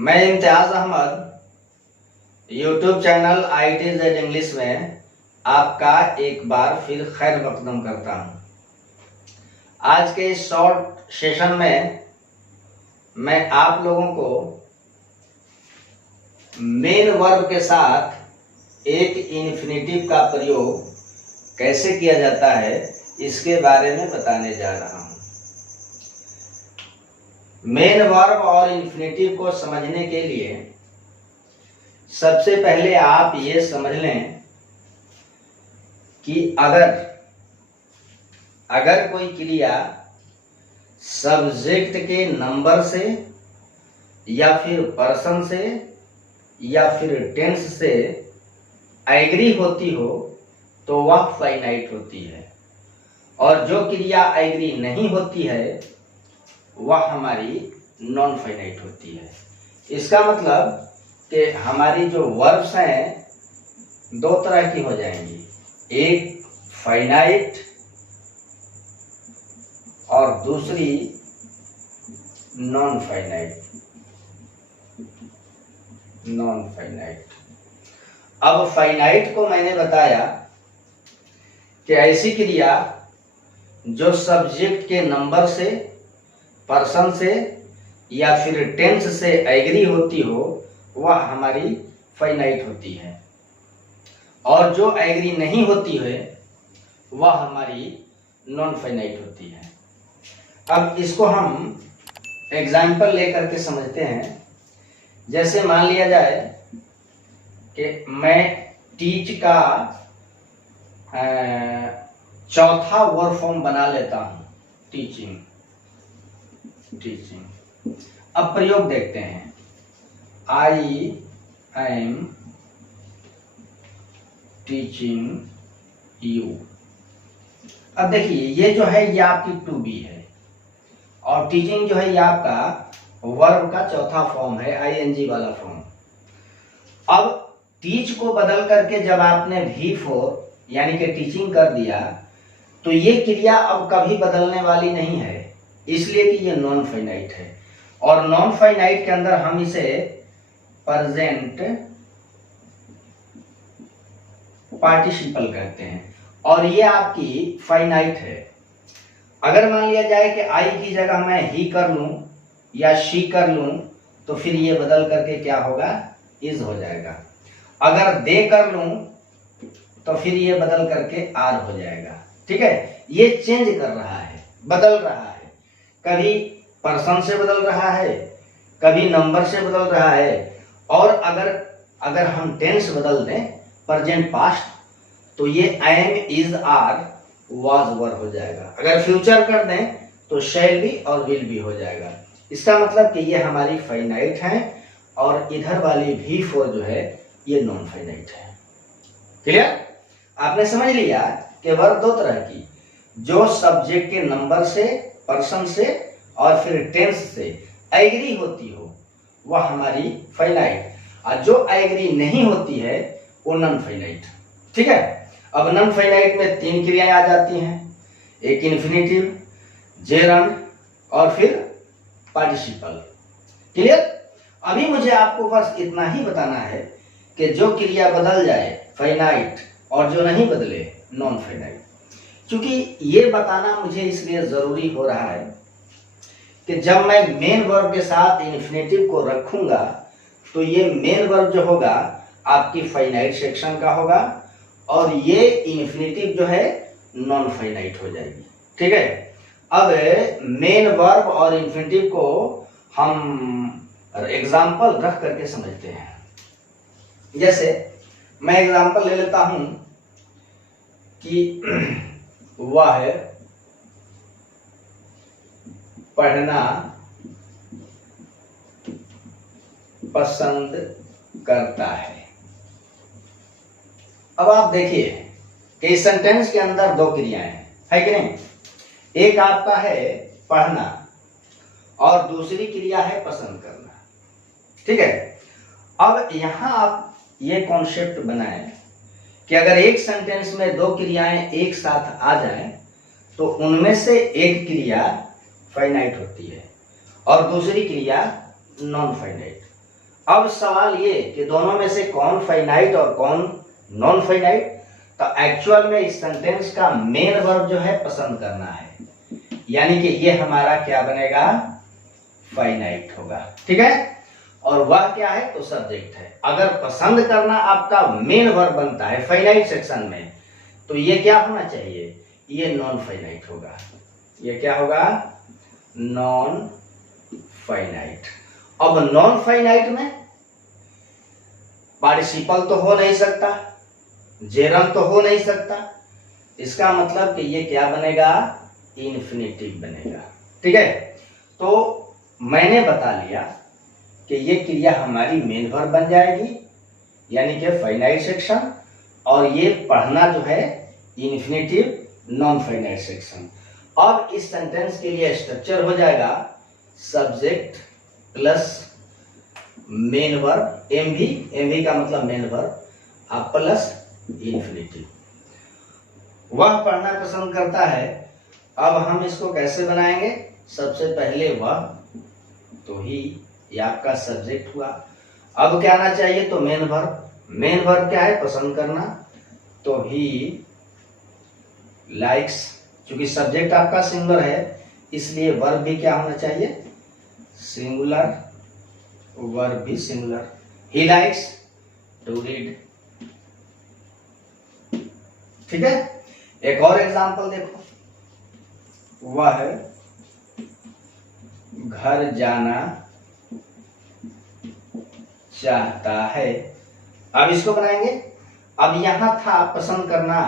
मैं Imtiaz Ahmed YouTube channel IIT Z English में आपका एक बार फिर खैर मकदम करता हूँ। आज के इस शॉर्ट सेशन में मैं आप लोगों को मेन वर्ब के साथ एक इन्फिनेटिव का प्रयोग कैसे किया जाता है इसके बारे में बताने जा रहा हूँ। मेन वर्ब और इन्फिनेटिव को समझने के लिए सबसे पहले आप ये समझ लें कि अगर कोई क्रिया सब्जेक्ट के नंबर से या फिर पर्सन से या फिर टेंस से एग्री होती हो तो वह फाइनाइट होती है, और जो क्रिया एग्री नहीं होती है वह हमारी नॉन फाइनाइट होती है। इसका मतलब कि हमारी जो वर्ब्स हैं दो तरह की हो जाएंगी, एक फाइनाइट और दूसरी नॉन फाइनाइट। अब फाइनाइट को मैंने बताया कि ऐसी क्रिया जो सब्जेक्ट के नंबर से, पर्सन से या फिर टेंस से एग्री होती हो वह हमारी फाइनाइट होती है, और जो एग्री नहीं होती है वह हमारी नॉन फाइनाइट होती है। अब इसको हम एग्जाम्पल लेकर के समझते हैं। जैसे मान लिया जाए कि मैं टीच का चौथा वर्ब फॉर्म बना लेता हूं, टीचिंग। अब प्रयोग देखते हैं, आई एम टीचिंग यू। अब देखिए ये जो है ये आपकी टू बी है, और टीचिंग जो है ये आपका वर्ब का चौथा फॉर्म है, ING वाला फॉर्म। अब टीच को बदल करके जब आपने V4 यानी कि टीचिंग कर दिया तो ये क्रिया अब कभी बदलने वाली नहीं है, इसलिए कि ये नॉन फाइनाइट है, और नॉन फाइनाइट के अंदर हम इसे प्रेजेंट पार्टिसिपल कहते हैं, और ये आपकी फाइनाइट है। अगर मान लिया जाए कि आई की जगह मैं ही कर लूं या शी कर लूं तो फिर ये बदल करके क्या होगा, इज हो जाएगा। अगर दे कर लूं तो फिर ये बदल करके आर हो जाएगा। ठीक है, ये चेंज कर रहा है, बदल रहा है, कभी पर्सन से बदल रहा है, कभी नंबर से बदल रहा है, और अगर हम टेंस बदल दें प्रेजेंट पास्ट तो ये एम, इज, आर, वाज, वर हो जाएगा। अगर फ्यूचर कर दें तो शैल भी और विल भी हो जाएगा। इसका मतलब कि ये हमारी फाइनाइट है, और इधर वाली V4 जो है ये नॉन फाइनाइट है। क्लियर? आपने समझ लिया कि वर्ब दो तरह की, जो सब्जेक्ट के नंबर से, पर्सन से और फिर टेंस से एग्री होती हो वह हमारी फाइनाइट, और जो एग्री नहीं होती है वो नॉन फाइनाइट। ठीक है, अब नॉन फाइनाइट में तीन क्रियाएं आ जाती हैं, एक इन्फिनेटिव, जेरंड और फिर पार्टिसिपल। क्लियर? अभी मुझे आपको बस इतना ही बताना है कि जो क्रिया बदल जाए फाइनाइट और जो नहीं बदले नॉन फाइनाइट। क्योंकि ये बताना मुझे इसलिए जरूरी हो रहा है कि जब मैं मेन वर्ब के साथ इन्फिनेटिव को रखूंगा तो ये मेन वर्ब जो होगा आपकी फाइनाइट सेक्शन का होगा, और ये इन्फिनेटिव जो है नॉन फाइनाइट हो जाएगी। ठीक है, अब मेन वर्ब और इन्फिनेटिव को हम एग्जाम्पल रख करके समझते हैं। जैसे मैं एग्जाम्पल ले लेता हूं कि वह पढ़ना पसंद करता है। अब आप देखिए कि इस सेंटेंस के अंदर दो क्रियाएं है कि नहीं? एक आपका है पढ़ना और दूसरी क्रिया है पसंद करना। ठीक है, अब यहां आप ये कॉन्सेप्ट बनाएं कि अगर एक सेंटेंस में दो क्रियाएं एक साथ आ जाएं तो उनमें से एक क्रिया फाइनाइट होती है और दूसरी क्रिया नॉन फाइनाइट। अब सवाल ये कि दोनों में से कौन फाइनाइट और कौन नॉन फाइनाइट। तो एक्चुअल में इस सेंटेंस का मेन वर्ब जो है पसंद करना है, यानी कि ये हमारा क्या बनेगा, फाइनाइट होगा। ठीक है, और वह क्या है, तो सब्जेक्ट है। अगर पसंद करना आपका मेन वर्ब बनता है फाइनाइट सेक्शन में, तो ये क्या होना चाहिए, ये नॉन फाइनाइट होगा। ये क्या होगा, नॉन फाइनाइट। अब नॉन फाइनाइट में पार्टिसिपल तो हो नहीं सकता, जेरम तो हो नहीं सकता, इसका मतलब कि ये क्या बनेगा, इन्फिनेटिव बनेगा। ठीक है, तो मैंने बता लिया कि ये क्रिया हमारी मेन वर्ब बन जाएगी, यानी कि फाइनाइट सेक्शन, और ये पढ़ना जो है इन्फिनेटिव नॉन फाइनाइट सेक्शन। अब इस सेंटेंस के लिए स्ट्रक्चर हो जाएगा subject plus main verb, MV का मतलब मेन वर्ब, आप प्लस इन्फिनेटिव। वह पढ़ना पसंद करता है। अब हम इसको कैसे बनाएंगे, सबसे पहले वह, तो ही, ये आपका सब्जेक्ट हुआ। अब क्या आना चाहिए, तो मेन वर्ब। मेन वर्ब क्या है, पसंद करना, तो ही लाइक्स। क्योंकि सब्जेक्ट आपका सिंगुलर है, इसलिए वर्ब भी क्या होना चाहिए, सिंगुलर, वर्ब भी singular. He likes to read. ठीक है, एक और एग्जांपल देखो, वह घर जाना चाहता है। अब इसको बनाएंगे। अब यहां था पसंद करना,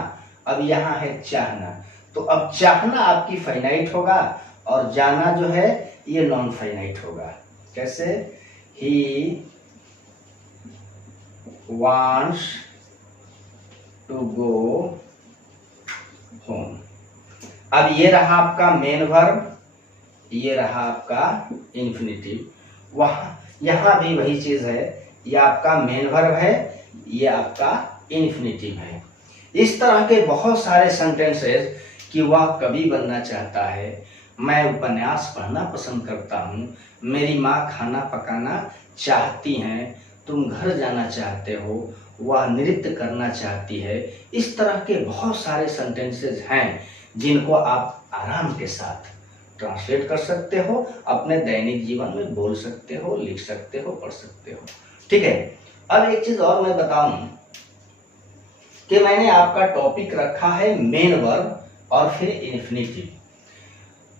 अब यहां है चाहना, तो अब चाहना आपकी फाइनाइट होगा और जाना जो है ये नॉन फाइनाइट होगा। कैसे, ही wants टू गो होम। अब ये रहा आपका मेन वर्ब, ये रहा आपका इन्फिनेटिव। वहां यहां भी वही चीज है, ये आपका मेन वर्ब है, ये आपका इन्फिनेटिव है। इस तरह के बहुत सारे सेंटेंसेस कि वह कवि बनना चाहता है, मैं उपन्यास पढ़ना पसंद करता हूँ, मेरी माँ खाना पकाना चाहती हैं, तुम घर जाना चाहते हो, वह नृत्य करना चाहती है। इस तरह के बहुत सारे सेंटेंसेस हैं जिनको आप आराम के साथ ट्रांसलेट कर सकते हो, अपने दैनिक जीवन में बोल सकते हो, लिख सकते हो, पढ़ सकते हो। ठीक है, अब एक चीज और मैं बताऊं कि मैंने आपका टॉपिक रखा है मेन वर्ब और फिर इन्फिनेटिव।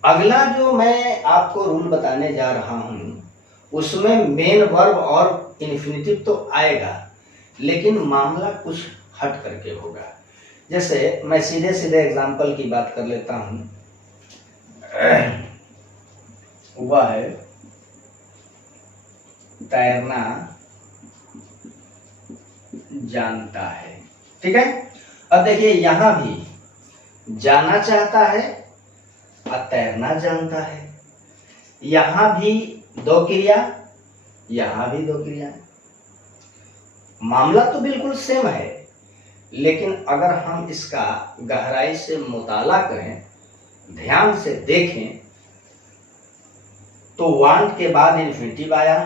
अगला जो मैं आपको रूल बताने जा रहा हूं उसमें मेन वर्ब और इन्फिनेटिव तो आएगा, लेकिन मामला कुछ हट करके होगा। जैसे मैं सीधे सीधे एग्जांपल की बात कर लेता हूं, वह है तैरना जानता है। ठीक है, अब देखिए यहां भी जाना चाहता है और तैरना जानता है, यहां भी दो क्रिया, यहां भी दो क्रिया। मामला तो बिल्कुल सेम है, लेकिन अगर हम इसका गहराई से मुताला करें, ध्यान से देखें, तो वांट के बाद इन्फिनेटिव आया,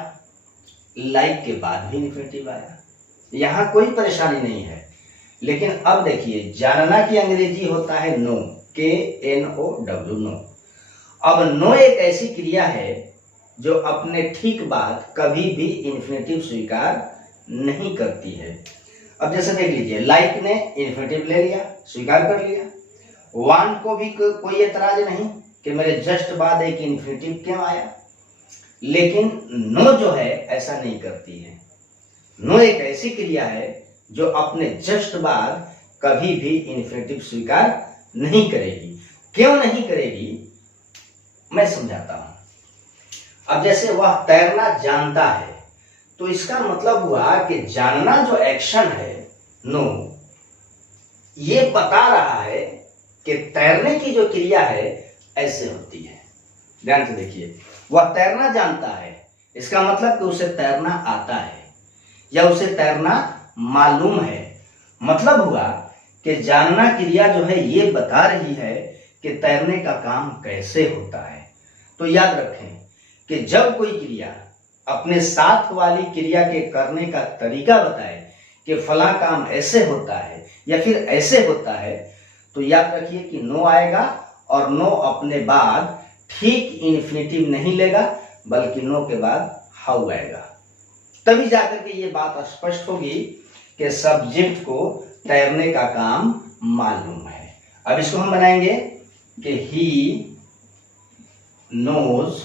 लाइक के बाद भी इन्फिनेटिव आया, यहां कोई परेशानी नहीं है। लेकिन अब देखिए जानना की अंग्रेजी होता है नो, KNOW, नो। अब नो एक ऐसी क्रिया है जो अपने ठीक बाद कभी भी इन्फिनेटिव स्वीकार नहीं करती है। अब जैसे देख लीजिए, लाइक ने इन्फिनेटिव ले लिया, स्वीकार कर लिया। वांट को भी कोई एतराज नहीं कि मेरे जस्ट बाद एक इन्फिनेटिव क्यों आया, लेकिन नो जो है ऐसा नहीं करती है। नो एक ऐसी क्रिया है जो अपने जस्ट बाद कभी भी इन्फिनेटिव स्वीकार नहीं करेगी। क्यों नहीं करेगी, मैं समझाता हूं। अब जैसे वह तैरना जानता है, तो इसका मतलब हुआ कि जानना जो एक्शन है, नो, ये बता रहा है कि तैरने की जो क्रिया है ऐसे होती है। ध्यान से देखिए, वह तैरना जानता है, इसका मतलब कि उसे तैरना आता है या उसे तैरना मालूम है। मतलब हुआ कि जानना क्रिया जो है ये बता रही है कि तैरने का काम कैसे होता है। तो याद रखें कि जब कोई क्रिया अपने साथ वाली क्रिया के करने का तरीका बताए कि फला काम ऐसे होता है या फिर ऐसे होता है, तो याद रखिए कि नो आएगा और नो अपने बाद ठीक इन्फिनेटिव नहीं लेगा, बल्कि नो के बाद हाउ आएगा। तभी जाकर के ये बात स्पष्ट होगी कि सब्जेक्ट को तैरने का काम मालूम है। अब इसको हम बनाएंगे कि he knows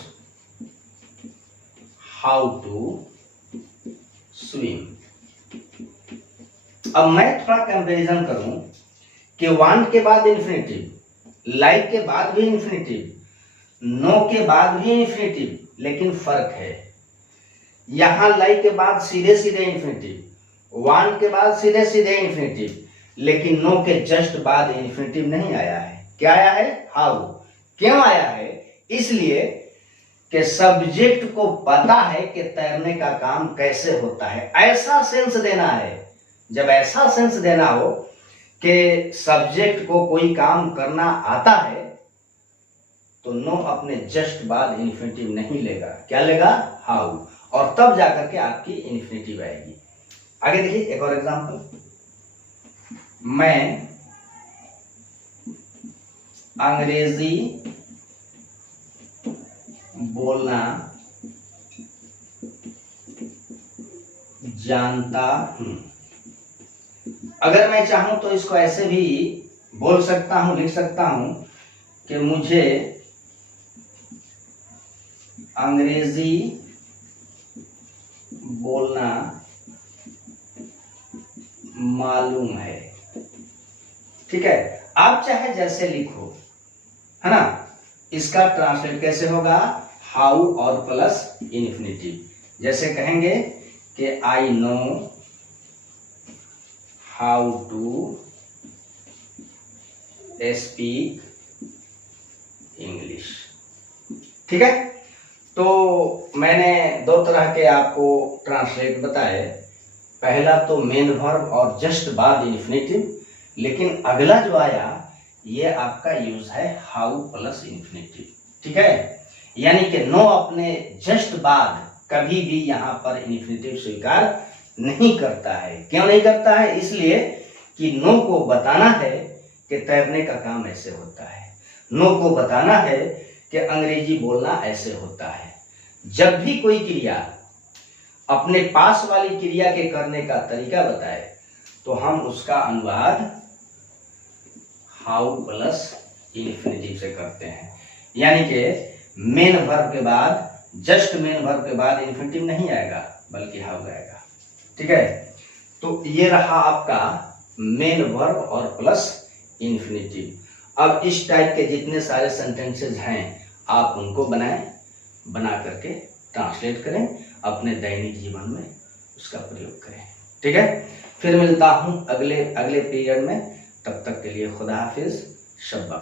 how to swim. अब मैं थोड़ा कंपैरिजन करूं कि वांट के बाद इन्फिनेटिव, लाइक के बाद भी इन्फिनेटिव, नो के बाद भी इन्फिनेटिव, लेकिन फर्क है यहां लाइक के बाद सीधे सीधे इन्फिनेटिव, वांट के बाद सीधे सीधे इन्फिनेटिव, लेकिन नो के जस्ट बाद इन्फिनेटिव नहीं आया है। क्या आया है? हाउ। क्यों आया है? इसलिए कि सब्जेक्ट को पता है कि तैरने का काम कैसे होता है। ऐसा सेंस देना है, जब ऐसा सेंस देना हो कि सब्जेक्ट को कोई काम करना आता है, तो नो अपने जस्ट बाद इन्फिनेटिव नहीं लेगा। क्या लेगा? हाउ। और तब जाकर के आपकी इन्फिनेटिव आएगी। आगे देखिए एक और एग्जांपल। मैं अंग्रेजी बोलना जानता हूं। अगर मैं चाहूं तो इसको ऐसे भी बोल सकता हूं, लिख सकता हूं कि मुझे अंग्रेजी बोलना मालूम है। ठीक है, आप चाहे जैसे लिखो, है ना। इसका ट्रांसलेट कैसे होगा? हाउ और प्लस इन्फिनेटिव। जैसे कहेंगे कि I know how to speak English. ठीक है, तो मैंने दो तरह के आपको ट्रांसलेट बताए। पहला तो मेन वर्ब और जस्ट बाद इन्फिनेटिव, लेकिन अगला जो आया ये आपका यूज है हाउ प्लस इन्फिनेटिव। ठीक है, यानी कि नो अपने जस्ट बाद कभी भी यहां पर इन्फिनेटिव स्वीकार नहीं करता है। क्यों नहीं करता है? इसलिए कि नो को बताना है कि तैरने का काम ऐसे होता है, नो को बताना है कि अंग्रेजी बोलना ऐसे होता है। जब भी कोई क्रिया अपने पास वाली क्रिया के करने का तरीका बताए, तो हम उसका अनुवाद हाउ प्लस इन्फिनेटिव से करते हैं। यानी कि मेन वर्ब के बाद, जस्ट मेन वर्ब के बाद इन्फिनेटिव नहीं आएगा, बल्कि हाउ आएगा। ठीक है, तो ये रहा आपका मेन वर्ब और प्लस इन्फिनेटिव। अब इस टाइप के जितने सारे सेंटेंसेस हैं, आप उनको बनाएं, बना करके ट्रांसलेट करें, अपने दैनिक जीवन में उसका प्रयोग करें। ठीक है, फिर मिलता हूं अगले पीरियड में। तब तक के लिए खुदा हाफिज, शब्बा।